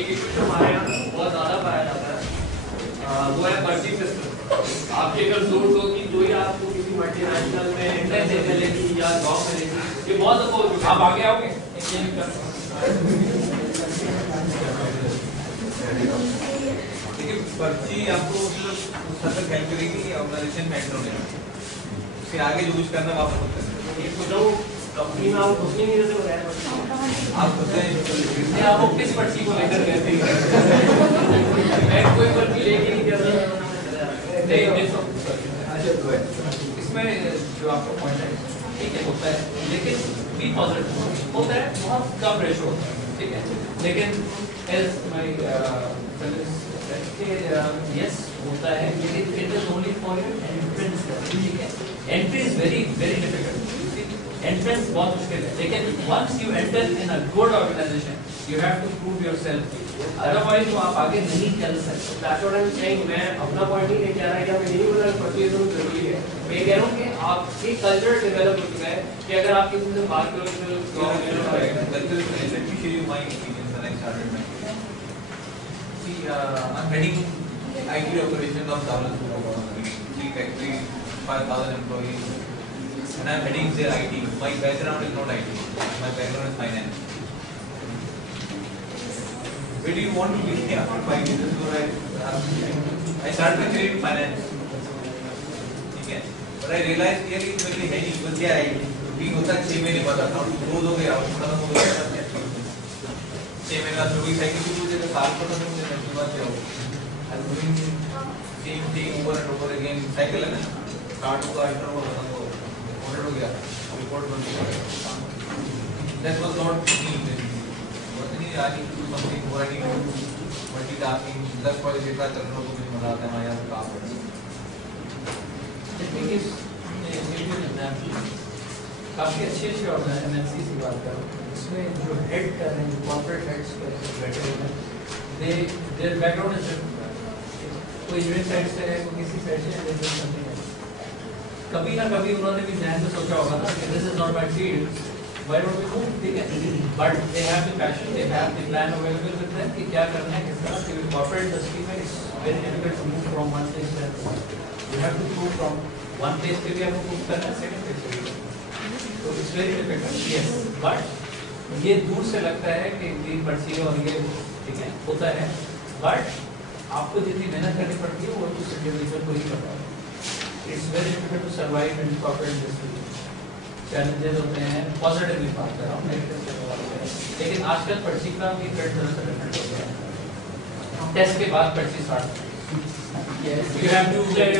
एक इशू जो हमारे यहाँ बहुत ज़्यादा पाया जाता है वो है पर्ची सिस्टम। आपके अगर सोर्स हो कि जो ही आपको किसी मल्टीनेशनल में इंटरेस्ट मिलेगी या जॉब मिलेगी, ये बहुत अपोज। आप आगे आओगे देखिए, पर्ची आपको मतलब उस हद तक हेल्प करेगी ऑर्गेनाइजेशन मैटर होने में। उससे आगे जो कुछ करना है आप खुद करें। ये तो कंपनी में आप कुछ नहीं रहते बताया आप खुद नहीं, आप किस पर्ची को लेकर गए थे? मैं कोई पर्ची लेके नहीं गया था। इसमें जो आपका पॉइंट है ठीक है, होता है, लेकिन बी पॉजिटिव होता है, बहुत कम रेशो होता है, ठीक है। लेकिन एज माय यस होता है, लेकिन it is only for entrance, ठीक है। Entry is very very difficult, entrance बहुत मुश्किल है, लेकिन once you enter in a good organisation you have to prove yourself, otherwise तो आप आगे नहीं चल सकते। That's what I am saying. मैं अपना पॉइंट नहीं लेके आ रहा कि मैं नहीं बोल रहा पर्ची जरूरी है, मैं कह रहा हूं कि आपकी कल्चर डेवलप हो चुका है कि अगर आप किसी से बात करो तो I'm heading IT operations of Dawlat Group of Companies, 3 factories, 5,000 employees, and I'm heading their IT. My background is not IT. My background is finance. Where do you want to be after 5 years? This is what I started my career in finance. ठीक है, but I realized clearly कि मेरे लिए है नहीं, बस क्या है, रूटीन होता है 6 महीने बाद आता हूँ, रोज हो गया, खत्म हो गया, 6 महीने बाद कोई साइकिल शुरू हो जाएगा, साल खत्म हो जाएगा, उसके बाद क्या होगा? I'm doing same thing over and over again. Cycle है ना, स्टार्ट होगा, इतना होगा, खत्म होगा, ऑर्डर हो गया, रिपोर्ट बन गया। That was not me. I need to do something more. I need to do multitasking. 10 college एक साथ करने को मुझे मजा आता है, मैं यहाँ काम करता हूँ। काफ़ी अच्छी MNC की बात कर रहा हूँ, इसमें जो हेड कर रहे हैं, जो कॉर्पोरेट हेड्स बैठे हुए हैं, देयर बैकग्राउंड इज डिफरेंट। कोई इंजीनियरिंग साइड से है, कोई किसी साइड से है, कभी ना कभी उन्होंने भी ध्यान में सोचा होगा ना कि this is not my field, why don't we move, ठीक है। But they have the passion, they have the plan available with them कि क्या करना है, किस तरह से। कॉर्पोरेट इंडस्ट्री में it's very difficult to move from one place to another. You have to move from one place पे भी आपको मूव करना है, सेकंड प्लेस पे भी। तो it's very difficult, yes. But ये दूर से लगता है कि तीन पर्ची और ये ठीक है होता है, बट आपको जितनी मेहनत करनी पड़ती है वो उस इंडिविजुअल को ही करता है। It's very difficult to survive in corporate industry. Challenges होते हैं, पॉजिटिवली बात कर रहा हूँ, नेगेटिव से बात कर रहा हूँ। लेकिन आजकल पर्ची का भी ट्रेंड थोड़ा सा डिफरेंट हो गया है। टेस्ट के बाद पर्ची start you have to like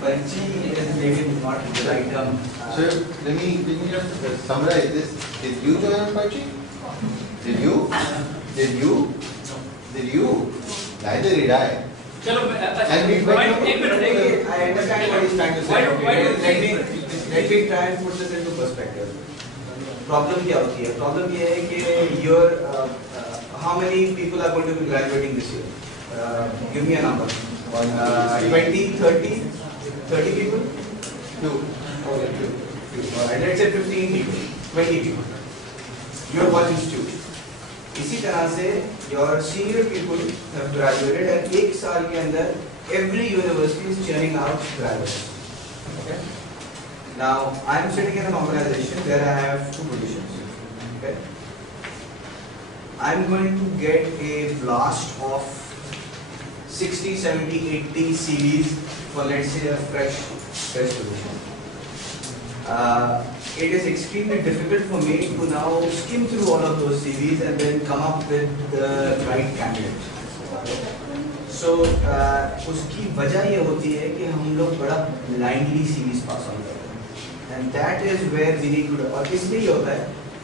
Parchi is maybe not the right term. So let me just summarize this. Did you join Parchi? Did you? Neither did I. चलो I understand what he's trying to say. Let me try and put this into perspective. Problem क्या होती है? Problem ये है कि how many people are going to be graduating this year? Give me a number. 20, 30 people? Two. Okay, two. Alright, let's say 15 people, 20 people. Your college institute. इसी तरह से your senior people have graduated and एक साल के अंदर every university is churning out graduates. Okay. Now I am sitting in an organization where I have 2 positions. Okay. I am going to get a blast of 60, 70, 80 CVs for let's say a fresh position. It is extremely difficult for me to now skim through all of those CVs and then come up with the right candidate. So उसकी वजह ये होती है कि हम लोग बड़ा blindly CVs pass on करते हैं, and that is where we need to. और इसलिए ये होता है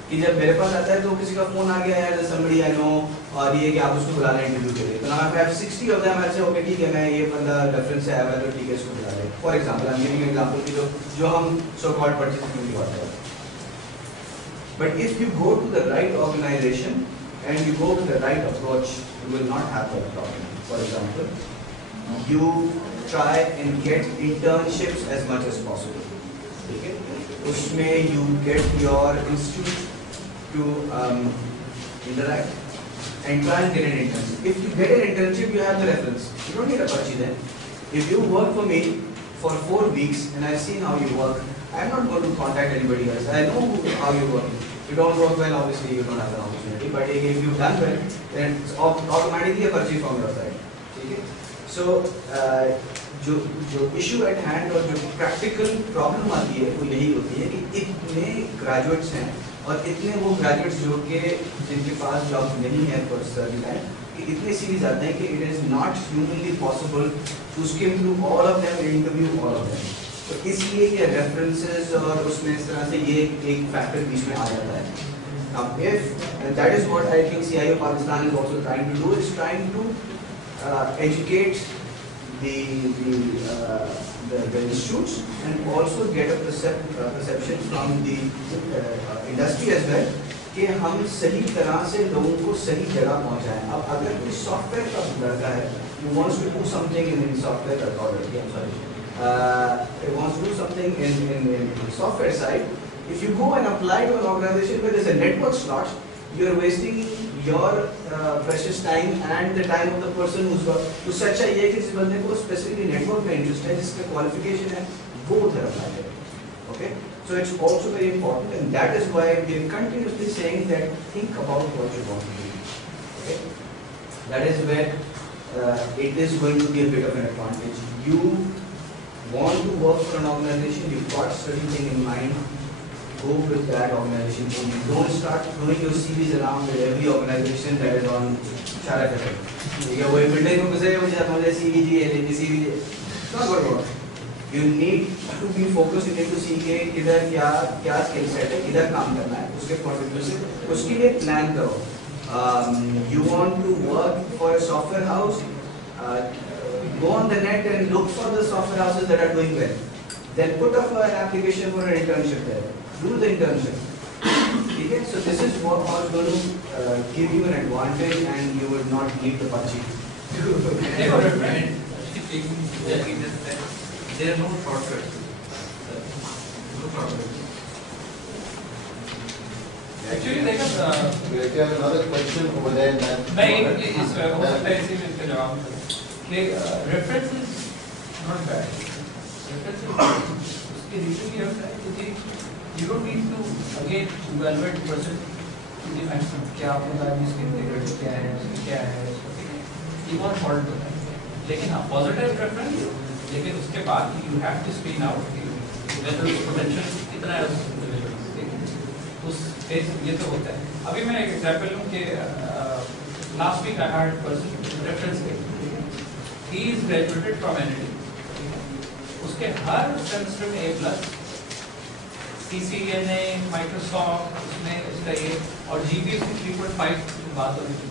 कि जब मेरे पास आता है तो किसी का फोन आ गया यार somebody I know और ये कि आप उसको बुला लें इंटरव्यू के लिए, तो now if I have 60 of them I say okay ठीक है, मैं ये बंदा रेफरेंस से आया है तो ठीक है इसको बुला लें। For example I am giving example की जो हम सो कॉल्ड परचेज की बात कर रहे हैं। But if you go to the right organisation and you go to the right approach you will not have that problem. For example you try and get internships as much as possible, ठीक है। उसमें you get your institute to interact, and try and get an internship. If you get an internship, you have the reference. You don't need a Apache then. If you work for me for 4 weeks and I've seen how you work, I'm not going to contact anybody else. I know how you work. If you don't work well, obviously you don't have an opportunity. But if you've done well, then it's automatically a purchase from your side. Okay? So, जो issue at hand और जो practical problem आती है वो यही होती है कि इतने ग्रेजुएट्स हैं और इतने वो ग्रेजुएट्स जो कि जिनके पास जॉब नहीं है फॉर सर्टेन टाइम, कि इतने सीरीज आते हैं कि it is not humanly possible to skim through all of them and interview all of them. तो इसलिए ये रेफरेंसेस और उसमें इस तरह से ये एक फैक्टर बीच में आ जाता है. Now, if that is what I think CIO Pakistan is also trying to do, is trying to educate the institutes and also get a perception from the industry as well कि हम सही तरह से लोगों को सही जगह पहुंचाएं. अब अगर कोई सॉफ्टवेयर का लड़का है, he wants to do something in software already, I'm sorry, he wants to do something in software side. If you go and apply to an organization where there's a network slot, you're wasting your precious time and the time of the person who's got. तो सच है ये कि जिस बंदे को specifically network में interest है, जिसका क्वालिफिकेशन है, वो उधर अप्लाई करे. Okay, so it's also very important, and that is why we're continuously saying that think about what you want to do. Okay, that is where it is going to be a bit of an advantage. You want to work for an organization, you've got certain thing in mind. Go with that organization. You don't start throwing your CVs around with every organization that is on Chara Kata. You go every day, you say, CV, CV. Not going to work. You need to be focused. You need to see कि किधर क्या skill set है, किधर काम करना है, उसके point of view से, उसके लिए plan करो. You want to work for a software house? Go on the net and look for the software houses that are doing well. Then put up an application for an internship there. Do the internship. Okay, so this is what is going to give you an advantage, and you will not need the Apache. There are no shortcuts. No shortcuts. Actually, like We have another question over there. नहीं इस इसी में इसका जवाब कि reference is not bad. Reference is उसके reason ये होता है क्योंकि you don't need to again evaluate person to the maximum. क्या आपको पता है इसकी integrity क्या है, इसकी क्या है, you want fault होता है. लेकिन हाँ positive reference, लेकिन उसके बाद you have to screen out whether potential कितना है उस केस ये तो होता है. अभी मैं एक एग्जांपल लूँ कि last week I had person reference के, he is graduated from NIT, उसके हर सेमेस्टर में A+, CCNA, माइक्रोसॉफ्ट, उसमें इसका ये और GPA उसकी 3.5 की बात हो रही थी,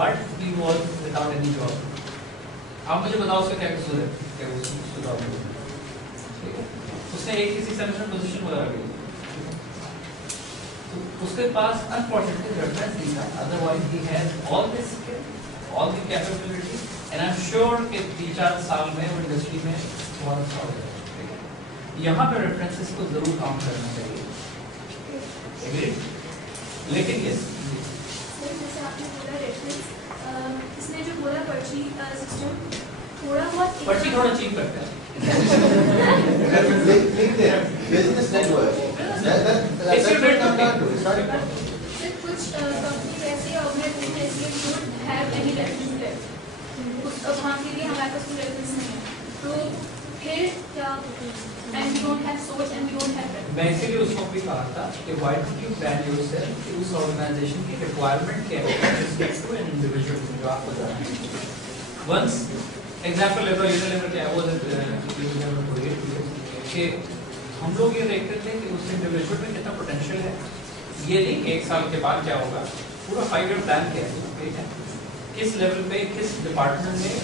but he was without any job. आप मुझे बताओ उसका क्या कसूर है, क्या सुधार है? ठीक है, उसने एक किसी सेमेस्टर पोजीशन वगैरह की, उसके पास अनफॉर्चुनेटली रेफरेंस नहीं था. Otherwise he has all this skill, all the capability, and I am sure कि 3-4 साल में वो इंडस्ट्री में बहुत अच्छा हो जाएगा. ठीक है, यहाँ पे रेफरेंसेस को जरूर काउंट करना चाहिए. एग्रीड? लेकिन यस जैसे आपने बोला रेफरेंस, इसने जो बोला पर्ची सिस्टम थोड़ा बहुत पर्ची थोड़ा चीप करता है. Business network. It's your network. कुछ कंपनी ऐसी ऑर्गेनाइजेशन ऐसी don't have any reference left, वहाँ के लिए हमारे पास कोई रेफरेंस नहीं है, तो फिर क्या and we don't have source and we don't have reference. मैं इसीलिए उसको भी कहा था कि why don't you plan yourself कि उस ऑर्गेनाइजेशन की रिक्वायरमेंट क्या है रिस्पेक्ट टू एन इंडिविजुअल जो आपको जानना है. वंस एग्जांपल लेते हैं, यूनिलेवर क्या है, वो यूनिलेवर को कि हम लोग ये देखते थे कि उस इंडिविजुअल में कितना पोटेंशियल है. ये नहीं 1 साल के बाद क्या होगा, पूरा 5 ईयर प्लान क्या है. ठीक है, किस लेवल पे किस डिपार्टमेंट में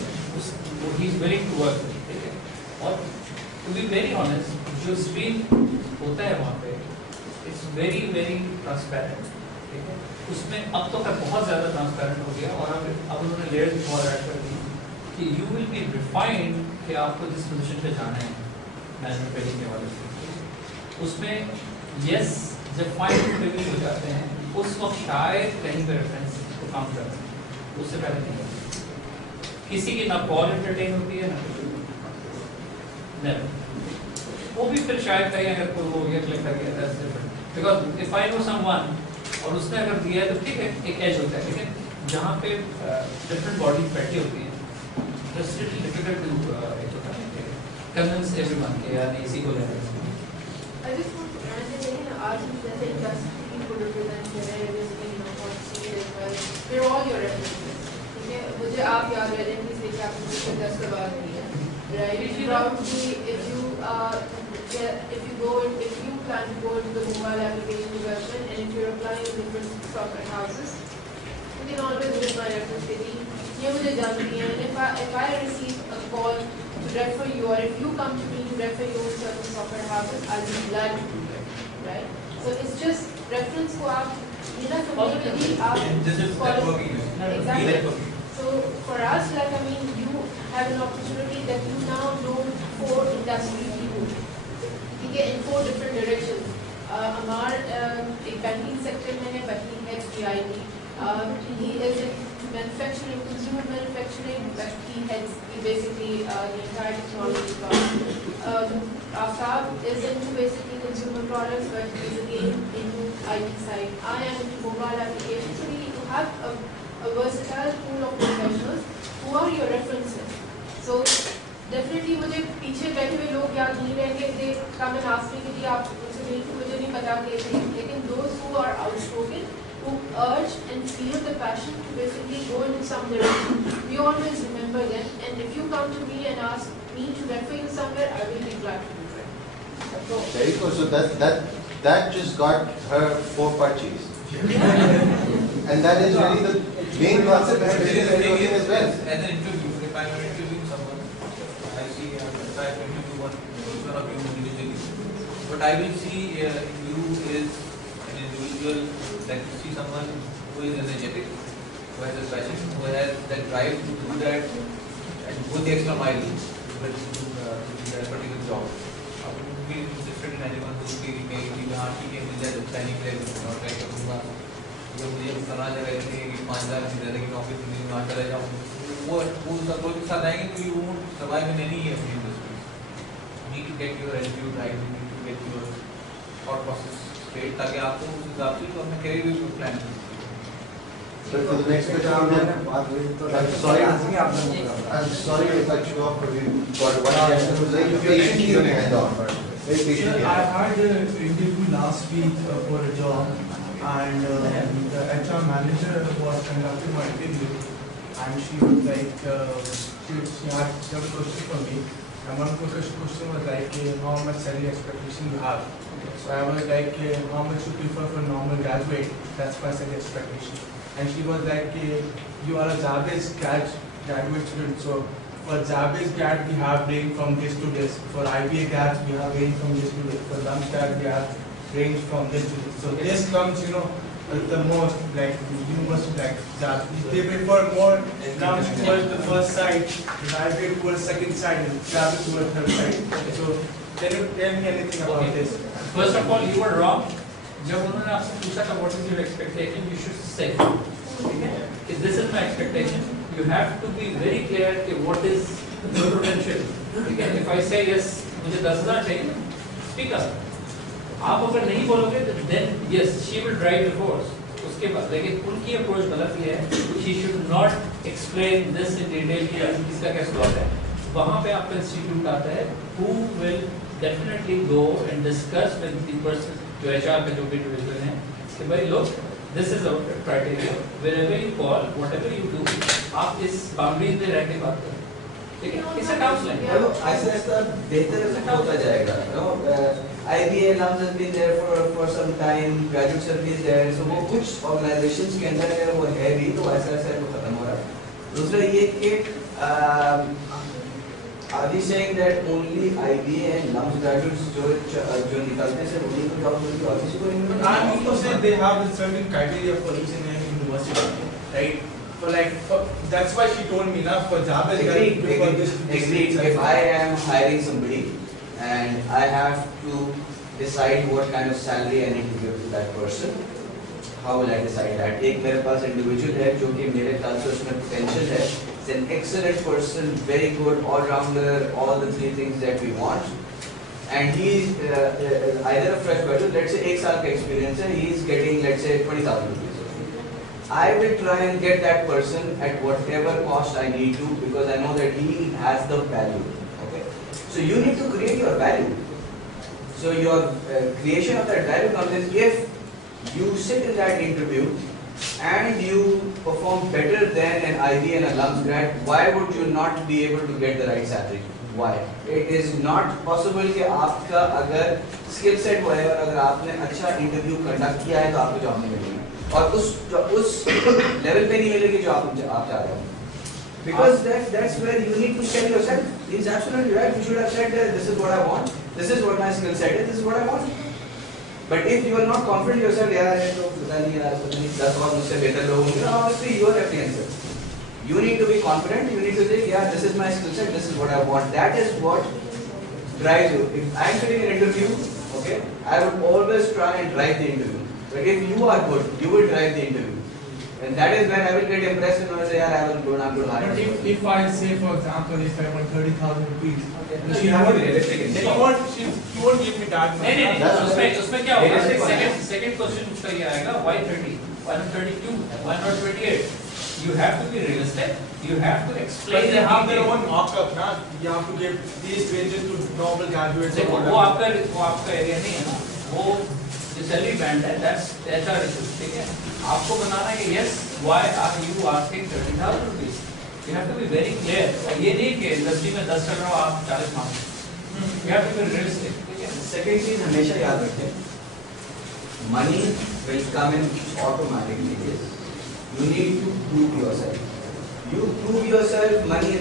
उस he is willing to work. ठीक है, और टू बी वेरी ऑनेस्ट जो स्ट्रीम होता है वहाँ पे इट्स वेरी वेरी ट्रांसपेरेंट. ठीक है, उसमें अब तो बहुत ज़्यादा ट्रांसपेरेंट हो गया और अब उन्होंने लेयर्स और ऐड कर दी कि यू विल बी रिफाइंड कि आपको जिस पोजीशन पे जाना है मैनेजमेंट ट्रेनिंग के वाले से. उसमें यस जब फाइनल इंटरव्यू हो जाते हैं उस वक्त शायद कहीं पर रेफरेंस काम कर रहे हैं, उससे पहले नहीं होती किसी की, ना कॉल एंटरटेन होती है ना कुछ, वो भी फिर शायद कहीं अगर कोई वो ये क्लिक कर गया था, because if I know someone और उसने अगर दिया है तो ठीक है, एक एज होता है, लेकिन जहाँ पे डिफरेंट बॉडी बैठी होती है, it's little difficult to convince everyone के यार इसी को लेना है। I just want to add that in art and the industry people represent various as well. We're all your representatives. ठीक है, मुझे आप याद रह जाएंगे इसलिए कि आपने मुझसे 10 सवाल किए हैं, right? Probably if you plan to go into the mobile application development and if you're applying in different software houses, you can always visit my reference page. ये मुझे जानती हैं, and if I receive a call to refer you, or if you come to me to refer you in certain software houses, I'll be glad to do it, right? So it's just reference को आप बिना community आप This is networking. Exactly. Networking. So for us, like I mean, you have an opportunity that you now know 4 industry people, ठीक है, in 4 different directions. Amar एक banking sector में है, but he heads GIT. He is in manufacturing, consumer manufacturing, but he basically the entire technology part. Aftab is into basically consumer products, but he is again into IT side. I am into mobile applications. So we have a versatile pool of professionals who are your references. So definitely मुझे पीछे बैठे हुए लोग याद नहीं रहेंगे, they come and ask me कि आप मुझसे मिलके मुझे नहीं पता कैसे, लेकिन those who are outspoken, who urge and feel the passion to basically go into some direction, we always remember them, and if you come to me and ask me to refer you somewhere, I will be glad to do it. Very cool. So that just got her 4 parchies. And that is really the main concept behind business networking as well. As an interview, if I am interviewing someone, I see if I am interviewing one of you individually, what I will see in you is an individual that you see someone who is energetic, who has a passion, who has that drive to do that and go the extra mile to that particular job. I would be interested in anyone who will be making the हाँ ठीक है मुझे अच्छा नहीं मिलेगा और try करूँगा, या मुझे फला जगह से 5,000 की ज़्यादा की नौकरी मिली वहाँ चला जाऊँ, वो सब लोग के साथ आएंगे तो you won't survive in any of the industries. You need to get your attitude right, you need to get your thought process straight ताकि आपको उस हिसाब से तो अपना career भी plan करें. So for the next question, I'm sorry if I cut you off, but we've got one question who's very patiently on hand on. Very patiently. I had an interview last week for a job, and the HR manager was conducting my interview, and she was like, she had a question for me, and one question was like, how much salary expectation you have? So I was like, how much you prefer for normal graduate? That's my salary expectation. And she was like, you are a Jabez graduate student, so for Jabez grad we have range from this to this. For IBA grads we have range from this to this. For LUMS grad we have range from this to this. So this comes, the most like you must like they prefer more LUMS towards the first side, IBA towards second side, and Jabez towards third side. So can you tell me anything about this? First of all, you were wrong. जब उन्होंने आपसे पूछा था what is your expectation, you should say, ठीक है, this is my expectation. You have to be very clear कि what is your potential. ठीक है, if I say yes, मुझे 10,000 चाहिए, speak up. आप अगर नहीं बोलोगे, then yes, she will drive the force. उसके बाद, लेकिन उनकी approach गलत ये है, she should not explain this in detail कि इसका क्या slot है. वहाँ पे आपका institute आता है, who will definitely go and discuss with the person जो HR का जो भी individual है कि भाई look, this is our criteria. Wherever you call, whatever you do, आप इस boundaries में रह के बात करें. ठीक है, it's a counseling. ऐसा बेहतर होता जाएगा. IBA LUMS has been there for some time, graduate service there. So वो कुछ organizations के अंदर अगर वो है भी तो ऐसा वो खत्म हो रहा है. दूसरा ये कि are you saying that only IBA and LUMS graduates जो निकलते हैं उन्हीं को जॉब मिलती है और किसी को नहीं मिलती? I also say they have a certain criteria for each and every university, right? So that's why she told me now for Jabez. Agreed. If I am hiring somebody and I have to decide what kind of salary I need to give to that person, how will I decide that? एक मेरे पास individual है जो कि मेरे ख्याल से उसमें potential है. He's an excellent person, very good, all-rounder, all the three things that we want. And he is either a fresh graduate, let's say 1 साल का experience है, he is getting let's say 20,000 rupees. I will try and get that person at whatever cost I need to, because I know that he has the value. Okay, so you need to create your value. So your creation of that value comes in if you sit in that interview and you perform better than an IB and a LUMS grad. Why would you not be able to get the right salary? Why? It is not possible कि आपका अगर skill set वो है और अगर आपने अच्छा interview conduct किया है तो आपको job नहीं मिलेगी और उस level पे नहीं मिलेगी जो आप चाह रहे हो. Because that's where you need to sell yourself. He's absolutely right. You should have said that this is what I want. This is what my skill set is. This is what I want. But if you are not confident yourself, यार ये तो पता नहीं 10 और मुझसे बेहतर लोग होंगे, obviously you are apprehensive. You need to be confident. You need to say, yeah, this is my skill set. This is what I want. That is what drives you. If I am sitting in an interview, okay, I would always try and drive the interview. But if you are good, you will drive the interview. And that is when I will get impressed and I will say, yeah, I will go and But if I say, for example, if I want 30,000 rupees, No, you have to be realistic. she won't give me that much. नहीं उसमें क्या होगा? Realistic Second question उसका ये आएगा, why 30? Why not 32? Why not 28? You have to be realistic. You have to explain. But they have their own markup, ना? You have to give these ranges to normal graduates. देखो वो आपका area नहीं है ना, वो जो सैलरी बैंड है, that's HR issue, ठीक है? आपको बनाना है कि yes, why are you asking 30,000 rupees? You have to be very clear. और ये नहीं कि इंडस्ट्री में 10 चल रहा हो आप 40 मांगो. You have to be realistic, ठीक है? Second चीज हमेशा याद रखें, money will come in automatically. You need to prove yourself. You prove yourself. Money,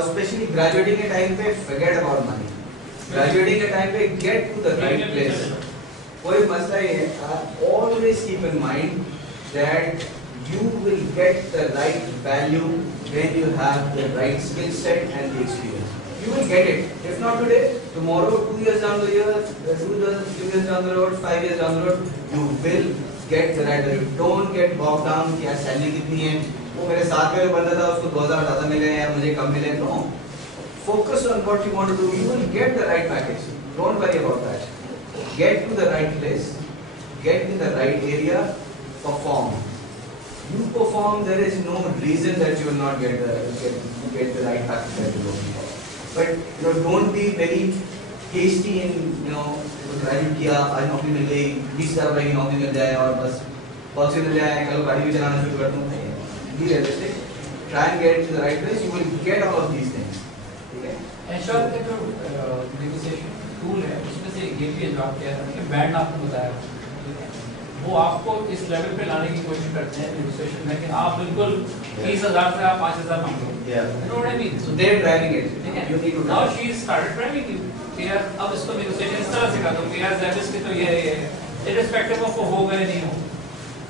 especially graduating के time पे, forget about money. Graduating के time पे, get to the right place. कोई मसला ही है. Always keep in mind that you will get the right value when you have the right skill set and the experience. You will get it. If not today, tomorrow, 2 years down the year, 2 years down the road, 5 years down the road, you will get the right value. Don't get bogged down कि यार salary कितनी है, वो मेरे साथ में जो बंदा था उसको 2,000 ज़्यादा मिले या मुझे कम मिले. No. Focus on what you want to do. You will get the right package. Don't worry about that. Get to the right place. Get in the right area. Perform. You perform. There is no reason that you will not get the right package that you're looking for. But don't be very hasty in graduate किया, आज नौकरी मिल गई, 20,000 रुपए की नौकरी मिल जाए और बस बहुत मिल जाए, कल गाड़ी भी चलाना शुरू कर दूँ. Be realistic. Try and get to the right place. You will get all of these things. ठीक है? HR का जो negotiation tool है, उसमें से ये भी जो आप कह रहे हैं, बैंड आपको बताया, वो आपको इस लेवल पे लाने की कोशिश करते हैं negotiation में कि आप बिल्कुल 30,000 से आप 5,000 मांगो. Yeah. You know what I mean? So they're driving it. ठीक है? You need to. Now she started driving you. कि यार अब इसको negotiation इस तरह सिखा दो कि यार ज़्यादा की तो ये है, irrespective of वो होगा या नहीं हो,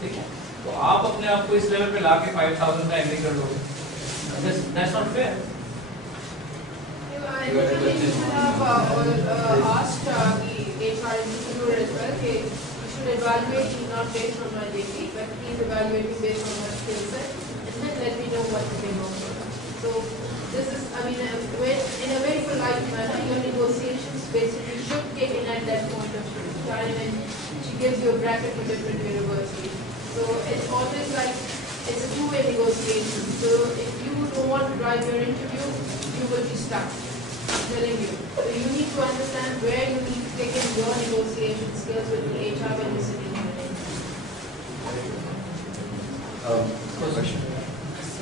ठीक है? तो आप अपने आप को इस लेवल पे लाके 5,000 में एग्री कर लोगे. That's not fair. I think you should have asked the HR interviewer as well. Okay, you should evaluate me not based on my degree, but please evaluate me based on my skill set, and then let me know what to can offer. So this is, I mean, in a very polite manner, your negotiations basically should kick in at that point of time, and she gives you a bracket for different universities. So it's always like it's a two-way negotiation. So if you don't want to drive your interview, you will be stuck. I'm telling you. So you need to understand where you need to kick in your negotiation skills with the HR when you're sitting here. Question.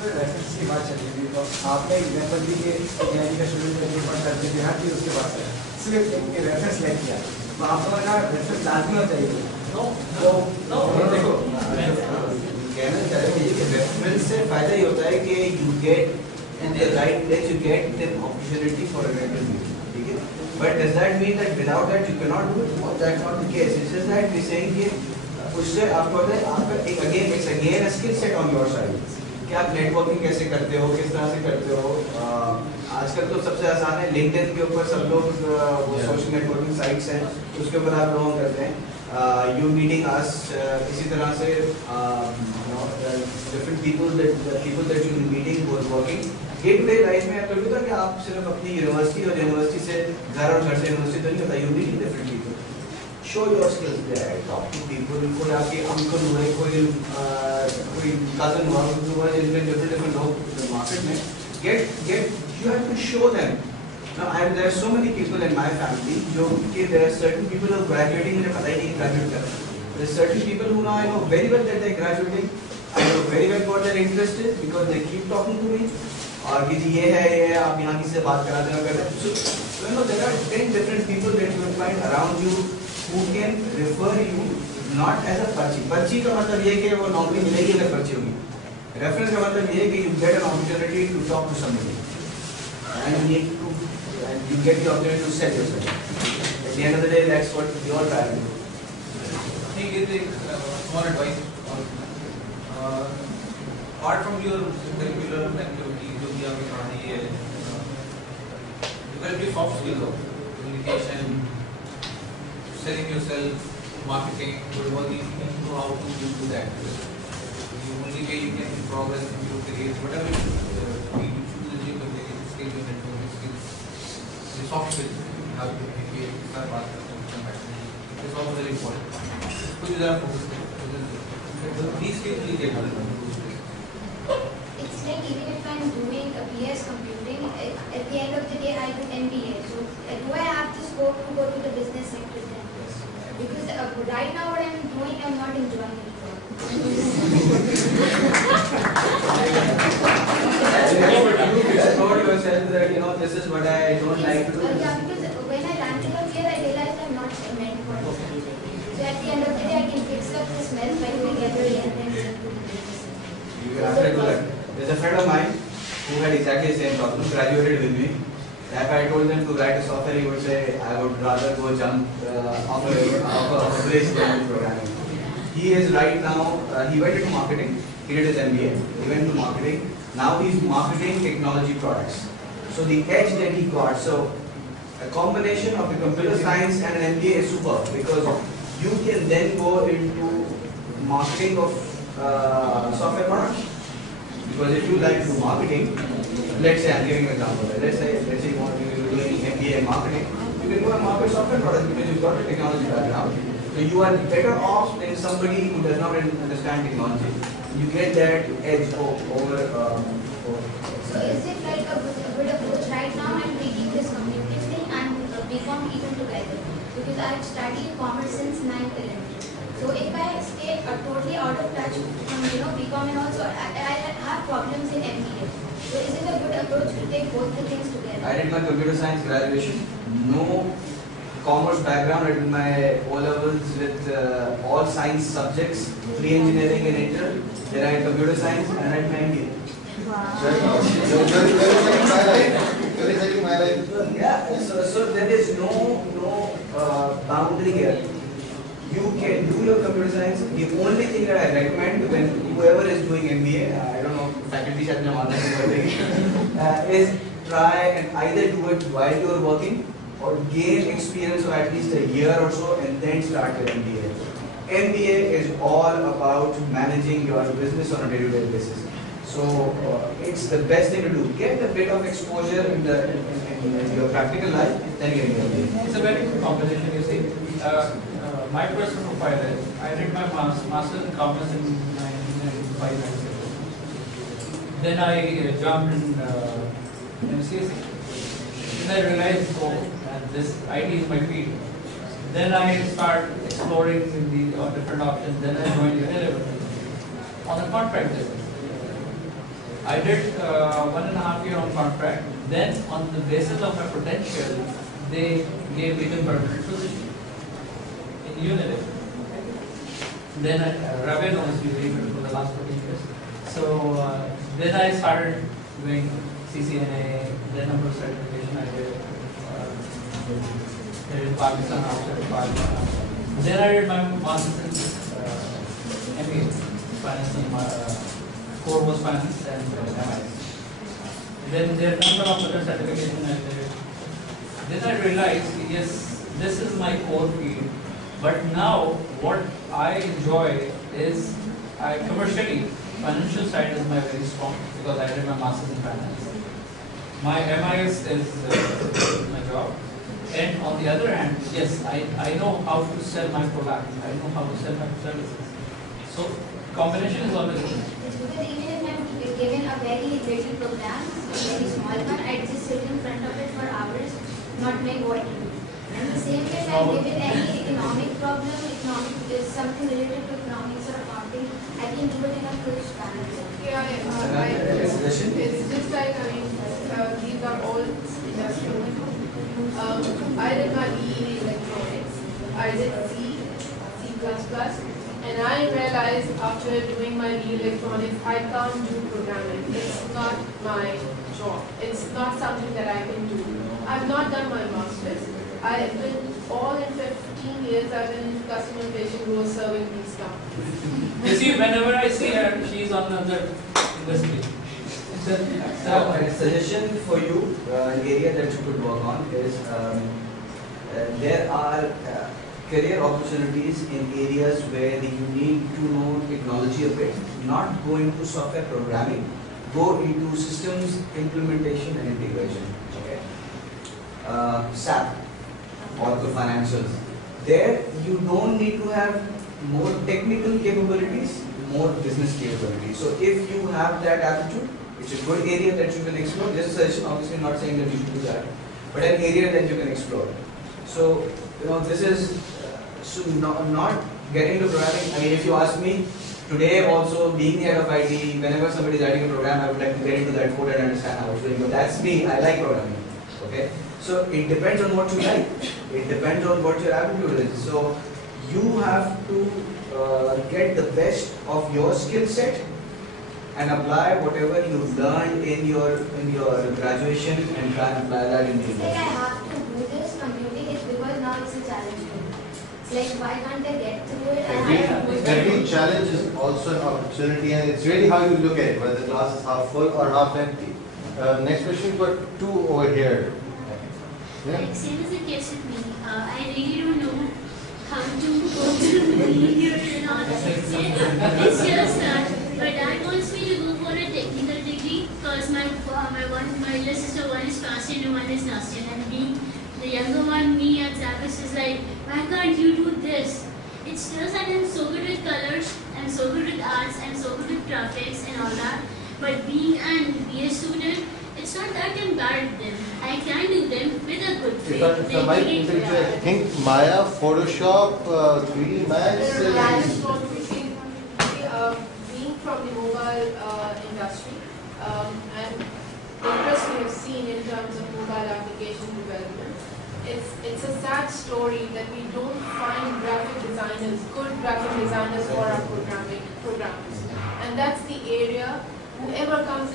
Sir reference की बात चल रही थी तो आपने example दी कि AI का schedule करके पढ़ करते थे हर चीज़ उसके पास है सिर्फ एक रेफरेंस ले किया तो आपको लगा रेफरेंस लाजमी होना चाहिए. No. देखो कहना चाह रहे हैं कि रेफरेंस से फायदा ये होता है कि you get in the right place, you get the opportunity for an interview. ठीक है? But does that mean that without that you cannot do it? No, that's not the case. It's just that we're saying कि उससे आपको एक again a skill set on your side. कि आप networking कैसे करते हो, किस तरह से करते हो. आजकल तो सबसे आसान है लिंक्डइन के ऊपर सब लोग वो सोशल नेटवर्किंग साइट्स हैं उसके ऊपर आप लोग करते हैं. you meeting us, इसी तरह से different people that you meeting who are working. Day to day life में कभी होता है कि आप सिर्फ अपनी यूनिवर्सिटी और यूनिवर्सिटी से घर और घर से यूनिवर्सिटी तो नहीं होता, you meeting different people, show your skills there, talk to people, कोई आपके अंकल हुए, कोई कजन हुआ, जिनके डिफरेंट लोग मार्केट में get you have to show them. Now there are so many people in my family जो कि there are certain people who are graduating, मुझे पता ही नहीं graduate कर रहे हैं. There are certain people who now I know very well that they are graduating. I know very well what their interest is because they keep talking to me. और कि ये है आप यहाँ किसी से बात करा देना करते हैं. So you know there are 10 different people that you will find around you who can refer you not as a पर्ची. पर्ची का मतलब ये कि वो नौकरी मिलेगी अगर पर्ची होगी. Reference का मतलब ये है कि you get an opportunity to talk to somebody and you get the opportunity to sell yourself. At the end of the day, that's what your value is. I think it's a small advice. Apart from your curricular activities, जो भी आपने पढ़ाई है, develop your soft skills of communication, selling yourself, marketing, whatever you know how to do that. You only way you can progress in your career, whatever you choose as your career skills, your networking skills, your soft skills, how to communicate, how to back. It's also very important. कुछ ज़्यादा focus करें. These skills will get developed. It's like even if I'm doing a BS computing, at the end of the day I do MBA. So do I have the scope to go to the business sector then? Because right now what I'm doing, I'm not enjoying it. You told yourself that this is what I don't like to do. Yeah, because when I landed up here, I realized I'm not meant for it. So at the end of the day, I can fix up this mess by doing MBA and then go to the business. You have to do that. There's a friend of mine who had exactly the same problem, graduated with me. If I told them to write a software, he would say, I would rather go jump off a bridge than programming. He is right now, he went into marketing, he did his MBA, he went to marketing, now he's marketing technology products. So the edge that he got, so a combination of the computer science and an MBA is super because you can then go into marketing of software products. Because if you like to do marketing, let's say I'm giving an example. Let's say you want to be doing MBA in marketing, you can go and market software products because you've got a technology background. So you are better off than somebody who does not understand technology. You get that edge over. So is it like a good approach? Right now I'm taking this computing thing and BCom even together because I've studied commerce since 9th 11th. So if I stay totally out of touch from BCom and also I have problems in MBA. So is it a good approach to take both the things together? I did my computer science graduation, no commerce background. I did my O levels with all science subjects, pre-engineering and inter. Then I had computer science and I had my MBA. You're exactly my life. Yeah, so there is no boundary here. You can do your computer science. The only thing that I recommend when whoever is doing MBA, I don't know, faculty is try and either do it while you are working or gain experience of at least a year or so and then start your MBA. MBA is all about managing your business on a day-to-day basis. So it's the best thing to do. Get a bit of exposure in your practical life, then get your MBA. It's a very good combination, you see. My personal profile is, I did my master's in commerce in 1995. Then I jumped in MCSE. Then I realized, this IT is my field. Then I started exploring the different options. Then I joined Unilever on a contract basis. I did 1.5 years on contract. Then on the basis of my potential, they gave me the permanent position. Unilever. Then Ravi knows Unilever for the last 14 years. So then I started doing CCNA, then number of certification I did. In Pakistan, outside of Pakistan. Then I did my master's in MBA, finance and core was finance and MIS. Then there are a number of other certifications I did. Then I realized, yes, this is my core field. But now, what I enjoy is, commercially, financial side is my very strong because I did my master's in finance. My MIS is my job. And on the other hand, yes, I know how to sell my product. I know how to sell my services. So combination is always good. It's because even if I'm given a very little program, a very small one, I just sit in front of it for hours, not knowing what to do. And the same way, if I'm given any economic problem, something related to economics or accounting, I can do it in a quick span. Yeah, it's just like, I mean, these are all industrial. I did my BE in electronics. I did C++, and I realized after doing my BE electronics, I can't do programming. It's not my job. It's not something that I can do. I've not done my master's. I've been all in 15 years. I've been in customer facing roles serving these stuff. You see, whenever I see her, she's on another industry. So, a suggestion for you, an area that you could work on is there are career opportunities in areas where you need to know technology a bit, not go into software programming, go into systems implementation and integration. Okay. SAP, Oracle Financials. There you don't need to have more technical capabilities, more business capabilities. So if you have that aptitude, it's a good area that you can explore. Just a suggestion, obviously not saying that you should do that, but an area that you can explore. So, this is not getting into programming. I mean, if you ask me, today also being the head of IT, whenever somebody is writing a program, I would like to get into that code and understand how it's doing. But that's me, I like programming. Okay? So it depends on what you like. It depends on what your aptitude is. So you have to get the best of your skill set and apply whatever you've learned in your graduation and try and apply that in the It's like I have to do this computing is because now it's a challenge for me. It's like why can't I get through it? I have to do it. Every challenge is also an opportunity, and it's really how you look at it, whether the glass is half full or half empty. Next question, we've got two over here. Yeah. Like, same as the case with me, I really don't know how to go through the years and all that. It's just that my dad wants me to go for a technical degree because my elder sister, one is fast and one is last year, and being the younger one, me at Zappos is like, why can't you do this? It's just that I'm so good with colors, I'm so good with arts, I'm so good with graphics and all that. But being an BA student, it's not that I'm bad at them. I can do them with a good grade. If I might interrupt you, I think Maya, Photoshop, 3D Max. Being from the mobile industry and the interest we have seen in terms of mobile application development, it's a sad story that we don't find good graphic designers for our programs. And that's the area whoever comes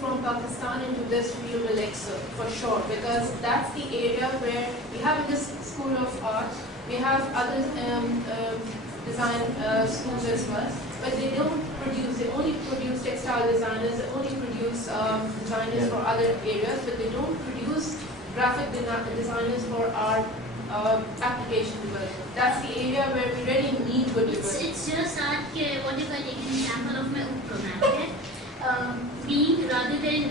from Pakistan into this field will excel for sure, because that's the area where we have in this School of Art, we have other design schools as well, but they only produce textile designers, they only produce designers for other areas, but they don't produce graphic designers for our application development. That's the area where we really need good development. It's just that, what if I take an example of my own program, okay? Being rather than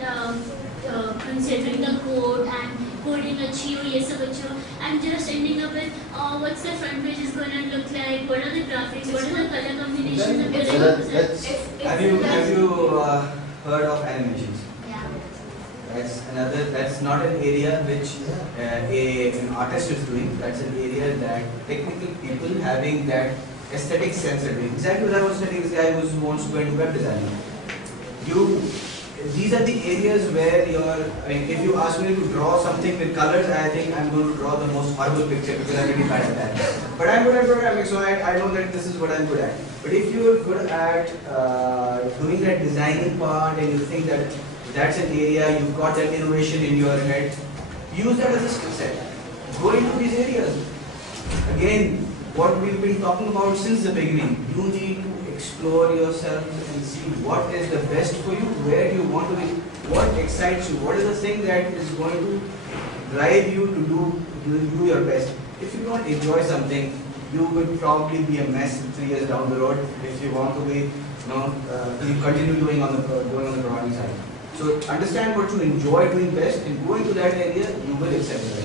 considering the code and coding I'm just ending up with what's the front page is going to look like, what are the graphics, what are the color combinations of the Have you heard of animations? Yeah. That's not an area which an artist is doing. That's an area that technical people having that aesthetic sense are doing. Exactly what I was telling this guy who wants to go into web designing. These are the areas where if you ask me to draw something with colors, I think I'm going to draw the most horrible picture because I'm really bad at that. But I'm good at programming, so I know that this is what I'm good at. But if you're good at doing that designing part and you think that that's an area, you've got that innovation in your head, use that as a skill set. Go into these areas. Again, what we've been talking about since the beginning, you need to explore yourself and see what is the best for you, where you want to be, what excites you, what is the thing that is going to drive you to do your best. If you don't enjoy something, you will probably be a mess 3 years down the road if you want to be, you continue doing on the going on the programming side. So understand what you enjoy doing best and go into that area, you will excel.